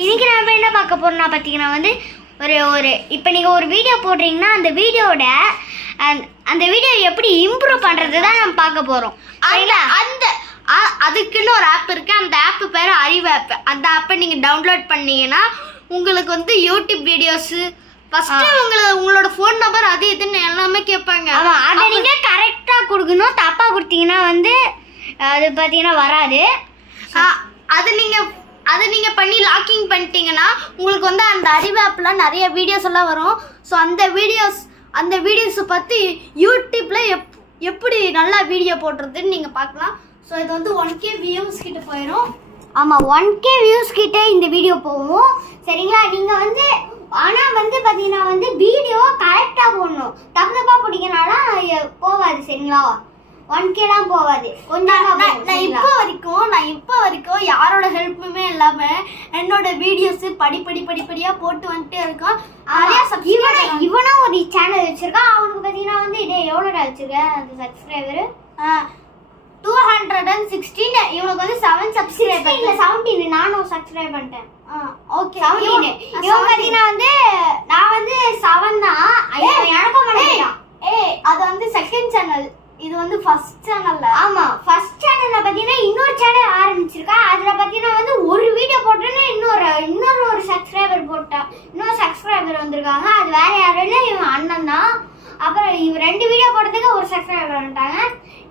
இன்னைக்கு நம்ம என்ன பார்க்க போறோம்னா பார்த்தீங்கன்னா வந்து ஒரு இப்போ நீங்கள் ஒரு வீடியோ போடுறீங்கன்னா அந்த வீடியோட அந்த வீடியோ எப்படி இம்ப்ரூவ் பண்ணுறது தான் நம்ம பார்க்க போகிறோம். அதுக்குன்னு ஒரு ஆப் இருக்கு. அந்த ஆப் பேர் அறிவு ஆப். அந்த ஆப்பை நீங்கள் டவுன்லோட் பண்ணீங்கன்னா உங்களுக்கு வந்து யூடியூப் வீடியோஸு ஃபஸ்ட்டு உங்களோட ஃபோன் நம்பர் அது இதுன்னு எல்லாமே கேட்பாங்க. ஆமாம், அதை நீங்கள் கரெக்டாக கொடுக்கணும். தப்பாக கொடுத்தீங்கன்னா வந்து அது பார்த்தீங்கன்னா வராது. அதை நீங்கள் பண்ணி லாக்கிங் பண்ணிட்டீங்கன்னா உங்களுக்கு வந்து அந்த அறிவு ஆப்பில் நிறைய வீடியோஸ் எல்லாம் வரும். ஸோ அந்த வீடியோஸை பற்றி யூடியூப்பில் எப்படி நல்லா வீடியோ போடுறதுன்னு நீங்கள் பார்க்கலாம். ஸோ இது வந்து 1K வியூஸ் கிட்ட போயிடும். ஆமாம், 1K வியூஸ் கிட்ட இந்த வீடியோ போகும். சரிங்களா? நீங்கள் வந்து ஆனால் வந்து பார்த்தீங்கன்னா வந்து வீடியோ கரெக்டாக போடணும். தப்பாக பிடிக்கனாலாம் போகாது. சரிங்களா? 1Kலாம் போகாது. நான் இப்போ வரைக்கும் யாரோட ஹெல்ப்புமே இல்லாமல் என்னோட வீடியோஸ் படிப்படியாக போட்டு வந்துட்டே இருக்கோம். இவனும் ஒரு சேனல் வச்சிருக்கான். அவனுக்கு பார்த்தீங்கன்னா வந்து இதே எவ்வளோடா வச்சிருக்கேன் அந்த சப்ஸ்கிரைபரு 216. இவனுக்கு வந்து 7 சப்ஸ்கிரைபர் இல்லை 17. நானும் சப்ஸ்கிரைப் பண்ணிட்டேன். ஓகே 17. இவன் பார்த்தீங்கன்னா வந்து நான் வந்து 7 தான். எனக்கும் மாட்டேன். அது வந்து செகண்ட் சேனல், இது வந்து ஃபர்ஸ்ட் சேனல்ல. ஆமா, ஃபர்ஸ்ட் சேனல்ல பாத்தீங்கன்னா இன்னொரு சேனல் ஆரம்பிச்சிருக்கா. அதுல பாத்தீங்கன்னா வந்து ஒரு வீடியோ போட்டேன்னா இன்னொரு சப்ஸ்கிரைபர் போட்டா இன்னொரு சப்ஸ்கிரைபர் வந்திருக்காங்க. அது வேற யாரும் இல்லை, இவன் அண்ணன் தான். அப்புறம் இவன் 2 வீடியோ போட்டதுக்கு ஒரு சப்ஸ்கிரைபர் வந்துட்டாங்க.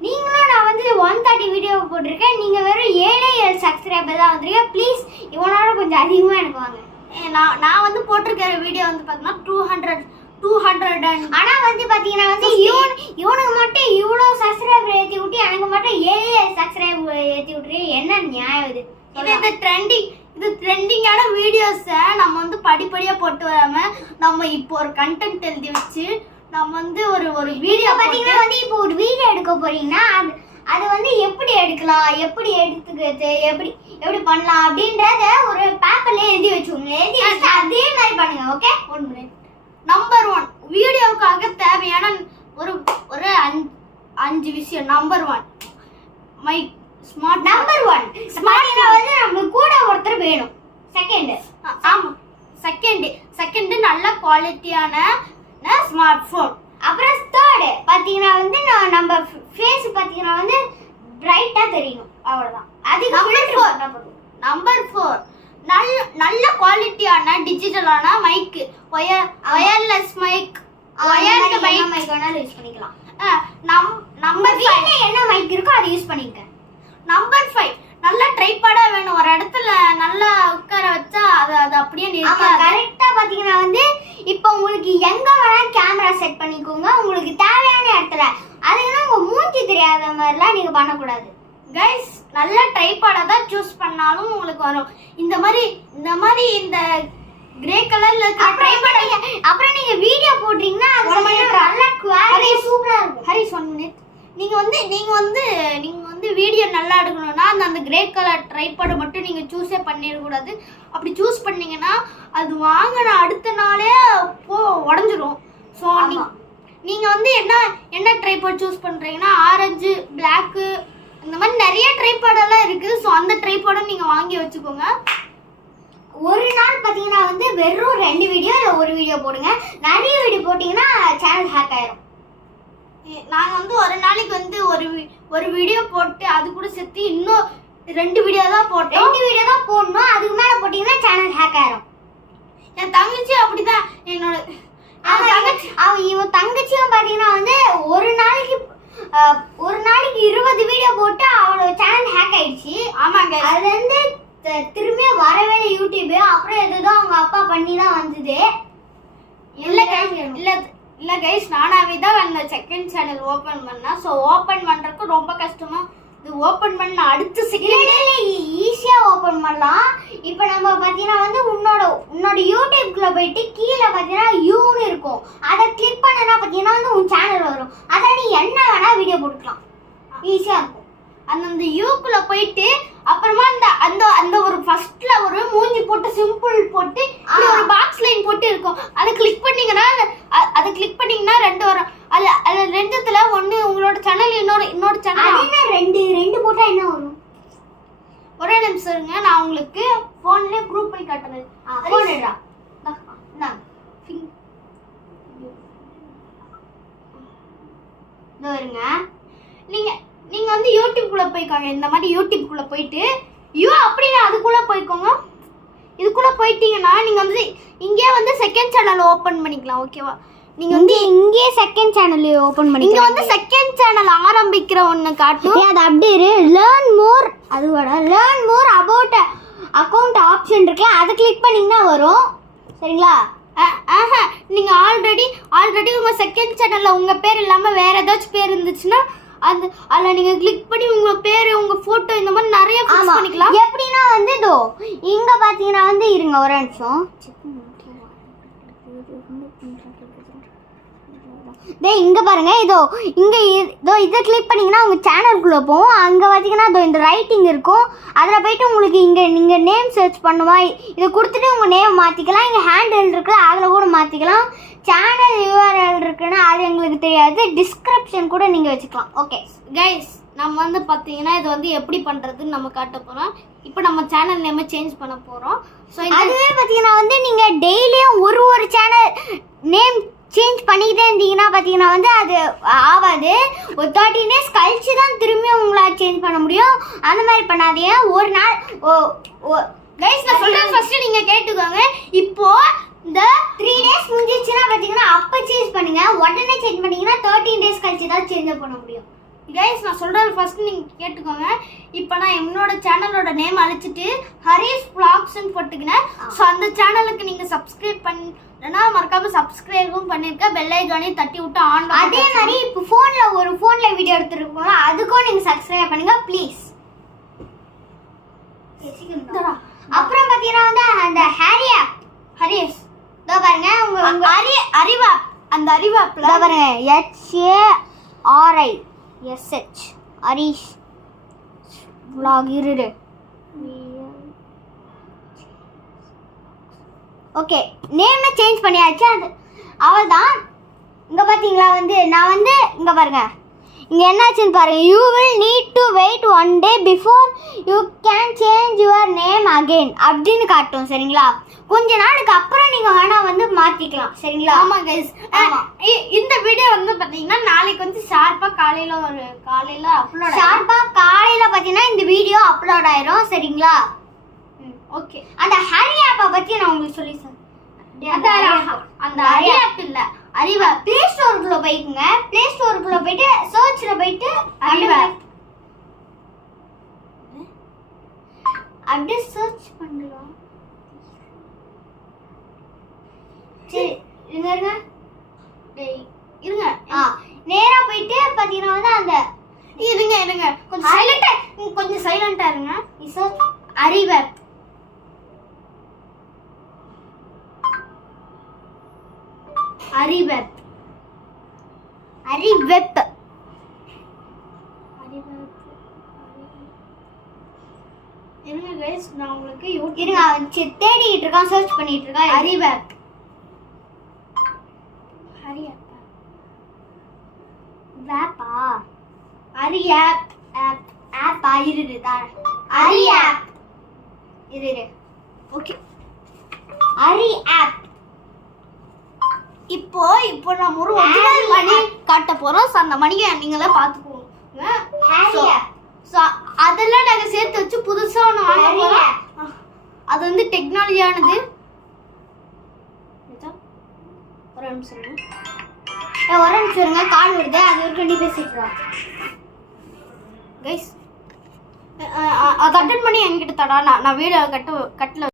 நீங்களும் நான் வந்து 130 வீடியோ போட்டிருக்கேன். நீங்க வெறும் 7 சப்ஸ்கிரைபர் தான் வந்திருக்கேன். ப்ளீஸ் இவனோட கொஞ்சம் அதிகமா எனக்கு வாங்க. நான் வந்து போட்டிருக்கிற வீடியோ வந்து பார்த்தீங்கன்னா 200. ஆனா வந்து பாத்தீங்கன்னா வந்து இவனுக்கு மட்டும் இவ்வளோ சப்ஸ்கிரைபர் ஏற்றி விட்டு எனக்கு மட்டும் 7 சப்ஸ்கிரைபர் ஏற்றி விட்டுரு. என்ன நியாயம் இது? இது ட்ரெண்டிங்கான வீடியோஸை நம்ம வந்து படிப்படியாக போட்டு வராம நம்ம இப்போ ஒரு கண்டென்ட் எழுதி வச்சு நம்ம வந்து ஒரு வீடியோ பார்த்தீங்கன்னா வந்து இப்போ ஒரு வீடியோ எடுக்க போறீங்கன்னா அது வந்து எப்படி எடுக்கலாம், எப்படி எடுத்துக்கிறது, எப்படி பண்ணலாம் அப்படின்றத ஒரு பேப்பர்ல எழுதி வச்சுக்கோங்க. எழுதி வச்சு அதே மாதிரி பண்ணுங்க. ஓகே? 1 மினிட். நம்பர் 1 வீடியோவுக்காக தேவையான ஒரு 5 விஷயம். Number 1 mike. Smart. Number 1 smart வந்து நமக்கு கூட ஒருத்தர் வேணும். செகண்ட் நல்ல குவாலிட்டியான ஸ்மார்ட் போன். அப்புறம் தேர்ட் பாத்தீங்கன்னா வந்து நம்ம ஃபேஸ் பாத்தீங்கன்னா வந்து பிரைட்டா தெரியணும். அவ்வளவுதான். அது நம்பர் 4 நல்ல குவாலிட்டியான டிஜிட்டலான mic. Wireless mic. Wired mic வேணாலும் யூஸ் பண்ணிக்கலாம். நம்பர் 5 என்ன மைக் இருக்கோ அதை யூஸ் பண்ணிக்க. நம்பர் 5 நல்ல ட்ரைபாடா வேணும். ஒரு இடத்துல நல்லா உட்கார வச்சா அது அப்படியே நிற்காது. கரெக்டா பாத்தீங்கன்னா வந்து இப்போ உங்களுக்கு எங்க வேணா கேமரா செட் பண்ணிக்கோங்க. உங்களுக்கு தேவையான இடத்துல. அதுக்குன்னா உங்க மூஞ்சி தெரியாத மாதிரிலாம் நீங்க பண்ணக்கூடாது. கைஸ், நல்ல ட்ரைபாடா தான் சூஸ் பண்ணாலும் உங்களுக்கு வரும். இந்த மாதிரி இந்த கிரே கலர்ல இருக்க ட்ரைபாட். அப்புறம் நீங்க வீடியோ போடுறீங்கன்னா அது நல்ல குவாலிட்டி சூப்பரா இருக்கும். ஹரி 1 மினிட். நீங்க வந்து வீடியோ நல்லா எடுக்கணும்னா அந்த கிரே கலர் ட்ரைபாடை மட்டும் நீங்க சூஸே பண்ணிடக்கூடாது. அப்படி சூஸ் பண்ணீங்கன்னா அது வாங்கின அடுத்த நாளே உடஞ்சிரும். ஸோ நீங்க வந்து என்ன ட்ரைபாட் சூஸ் பண்றீங்கன்னா ஆரஞ்சு, பிளாக்கு, இந்த மாதிரி நிறைய ட்ரைபாடெல்லாம் இருக்கு. ஸோ அந்த ட்ரைபாடை நீங்க வாங்கி வச்சுக்கோங்க. ஒரு நாள் பார்த்தீங்கன்னா வந்து வெறும் 2 வீடியோ இல்லை 1 வீடியோ போடுங்க. நிறைய வீடியோ போட்டிங்கன்னா சேனல் ஹேக் ஆயிரும். நாங்கள் வந்து ஒரு நாளைக்கு வந்து ஒரு வீடியோ போட்டு அது கூட சேர்த்து இன்னும் 2 வீடியோ தான் போட்டோம். 2 வீடியோ தான் போடணும். அதுக்கு மேலே போட்டிங்கன்னா சேனல் ஹேக் ஆயிரும். என் தங்கச்சி அப்படிதான். இவன் தங்கச்சியும் பார்த்தீங்கன்னா வந்து ஒரு நாளைக்கு 20 வீடியோ போட்டு அவளோட சேனல் ஹேக் ஆயிடுச்சு. ஆமாங்க. அதுலேருந்து திரும்பிய வரவே யூடியூப். அப்புறம் எதுதோ அவங்க அப்பா பண்ணி தான் வந்தது. இல்லை கைஸ், நானாவே தான் அந்த செகண்ட் சேனல் ஓப்பன் பண்ணேன். ஸோ ஓப்பன் பண்ணுறதுக்கு ரொம்ப கஷ்டமா. இது ஓப்பன் பண்ண அடுத்த செகண்ட் ஈஸியாக ஓப்பன் பண்ணலாம். இப்போ நம்ம பார்த்தீங்கன்னா வந்து உன்னோட யூடியூப்குள்ளே போயிட்டு கீழே பார்த்தீங்கன்னா யூன்னு இருக்கும். அதை கிளிக் பண்ணனா பார்த்தீங்கன்னா வந்து உன் சேனல் வரும். அதை நீ என்ன வேணால் வீடியோ போட்டுக்கலாம். ஈஸியாக இருக்கும். அந்த யூக்குள்ள போயிட்டு அப்புறமா அந்த ஒரு ஃபர்ஸ்ட்ல ஒரு மூஞ்சி போட்டு சிம்பிள் போட்டு ஒரு பாக்ஸ் லைன் போட்டு இருக்கும். அதை கிளிக் பண்ணீங்கன்னா 2 வரும். அது ரெண்டுத்துல ஒன்று உங்களோட சேனல், இன்னொரு சேனல். என்ன 2 போட்டா என்ன வரும்? ஒரே நிமிஷம் இருங்க, நான் உங்களுக்கு ஃபோன்லயே ப்ரூவ் பண்ணி காட்டுறேன். ஃபோன் எடுடா. இந்தாங்க. இதோ இருங்க. நீங்க வந்து யூடியூப்குள்ள போய்க்கோங்க. இந்த மாதிரி யூடியூப்குள்ள போயிட்டு அப்படியே அதுக்குள்ள போய்க்கோங்க. இதுக்குள்ள போயிட்டீங்கன்னா நீங்க வந்து இங்கே வந்து செகண்ட் சேனல் ஓபன் பண்ணிக்கலாம். ஓகேவா? நீங்க வந்து இங்கே செகண்ட் சேனல் ஓபன் பண்ணி இங்க வந்து செகண்ட் சேனல் ஆரம்பிக்கிற ஒண்ணு காட்டும். அது அப்படியே இரு. லேர்ன் மோர், அதுவோட learn more about account option இருக்குல்ல, அதை கிளிக் பண்ணீங்கன்னா வரும். சரிங்களா? நீங்க ஆல்ரெடி உங்க செகண்ட் சேனல்ல உங்க பேர் இல்லாம வேற ஏதாச்சும் பேர் இருந்துச்சுன்னா அதுல நீங்க கிளிக் பண்ணி உங்க பேரு உங்க போட்டோ இந்த மாதிரி நிறைய ஃபிக்ஸ் பண்ணிக்கலாம். எப்படின்னா வந்து இதோ இங்க பாத்தீங்கன்னா வந்து இருங்க ஒரு நிமிஷம். இங்க பாருங்க, இதோ இதை கிளிக் பண்ணீங்கன்னா உங்க சேனலுக்குள்ள போகும். அங்க பாத்தீங்கன்னா இதோ இந்த ரைட்டிங் இருக்கும். அதுல போயிட்டு உங்களுக்கு நீங்க நேம் சர்ச் பண்ணுமா, இதை கொடுத்துட்டு உங்க நேம் மாத்திக்கலாம். இங்க ஹேண்டில் இருக்குல்ல, அதுல கூட மாத்திக்கலாம். சேனல் யூஆர்எல் இருக்குன்னா அது எங்களுக்கு தெரியாது. டிஸ்கிரிப்ஷன் கூட நீங்க வச்சுக்கலாம். ஓகே கைஸ், நம்ம வந்து பாத்தீங்கன்னா இது வந்து எப்படி பண்றதுன்னு நம்ம காட்ட போறோம். இப்போ நம்ம சேனல் நேமை சேஞ்ச் பண்ண போறோம். ஸோ அதுவே பாத்தீங்கன்னா வந்து நீங்க டெய்லியும் ஒரு சேனல் நேம் சேஞ்ச் பண்ணிக்கிட்டே இருந்தீங்கன்னா பார்த்தீங்கன்னா வந்து அது ஆகாது. ஒரு 30 days கழிச்சு தான் திரும்பியும் உங்களால் சேஞ்ச் பண்ண முடியும். அந்த மாதிரி பண்ணாதீங்க. ஒரு நாள் கைஸ் நான் சொல்கிறேன், ஃபர்ஸ்ட் நீங்கள் கேட்டுக்கோங்க. இப்போ இந்த 3 days முடிஞ்சிச்சுன்னா பார்த்தீங்கன்னா அப்போ சேஞ்ச் பண்ணுங்க. உடனே சேஞ்ச் பண்ணீங்கன்னா 13 days கழிச்சு தான் சேஞ்ச் பண்ண முடியும். கைஸ் நான் சொல்கிறது ஃபர்ஸ்ட் நீங்கள் கேட்டுக்கோங்க. இப்போ நான் என்னோட சேனலோட நேம் அழிச்சிட்டு ஹரிஸ் vlogsன்னு போட்டுக்கினேன். ஸோ அந்த சேனலுக்கு நீங்கள் சப்ஸ்கிரைப் பண்ணா மறக்காம சப்ஸ்கிரைபும் பண்ணிருக்க, பெல் ஐகானையும் தட்டி விட்டு ஆன். அதே மாதிரி இப்போ ஃபோன்ல வீடியோ எடுத்துருக்கோம்ல, அதுக்கும் நீங்கள் சப்ஸ்கிரைப் பண்ணுங்க ப்ளீஸ். அப்புறம் பார்த்தீங்கன்னா வந்து அந்த ஹரிஸ் இதோ பாருங்க, உங்க அறிவா அந்த அறிவாப்ல பாருங்க HARISH ஹரிஷ் vlog இரு. ஓகே, நேமை சேஞ்ச் பண்ணியாச்சு. அது அவள் தான். இங்கே பார்த்தீங்களா வந்து நான் வந்து இங்கே பாருங்க, இங்கே என்னாச்சுன்னு பாருங்க. You will need to wait 1 day before you can change your name again அப்படின்னு காட்டும். சரிங்களா? கொஞ்ச நாளுக்கு அப்புறம் நீங்கள் வேணால் வந்து மாற்றிக்கலாம். சரிங்களா? ஆமாம் கைஸ். இந்த வீடியோ வந்து பார்த்தீங்கன்னா நாளைக்கு வந்து ஷார்ப்பாக காலையில் அப்லோட் பார்த்தீங்கன்னா இந்த வீடியோ அப்லோட் ஆயிரும். சரிங்களா? ஓகே. அந்த ஹரி ஆப்பை பற்றி நான் உங்களுக்கு சொல்லி அந்த ஹரி ஆப் இல்லை, அறிவா பிளே ஸ்டோருக்குள்ள போய்க்குங்க. பிளே ஸ்டோருக்குள்ள போயிட்டு சர்ச்ல போயிட்டு அறிவா அப்படியே சர்ச் பண்ணலாம். சரி இருங்க நேரா போயிட்டு பாத்தீங்கன்னா வந்து அந்த இருங்க கொஞ்சம் சைலண்டா இருங்க. அறிவா இருங்க கைஸ், நான் உங்களுக்கு இருங்க தேடிட்டு இருக்கான், சர்ச் பண்ணிட்டு இருக்கான். அறிவப் வேப்பா அரி ஆப் ஆப்பா அரி ஆப் இரு. ஓகே, அரி ஆப். இப்போ நம்ம ஒரு ஒரிஜினல் மணி காட்ட போறோம். ஸோ அந்த மணியை நீங்களே பார்த்துக்கோங்க. ஸோ அதெல்லாம் நாங்கள் சேர்த்து வச்சு புதுசாக ஒன்று வாங்க போகிறோம். அது வந்து டெக்னாலஜியானது. ஒரு நிமிஷம் இருங்க, கால் வருது. அது வரைக்கும் நீ பேசிட்டு கைஸ். அதை அட்டன் பண்ணி என்கிட்ட தடா. நான் வீடியோ கட்டில்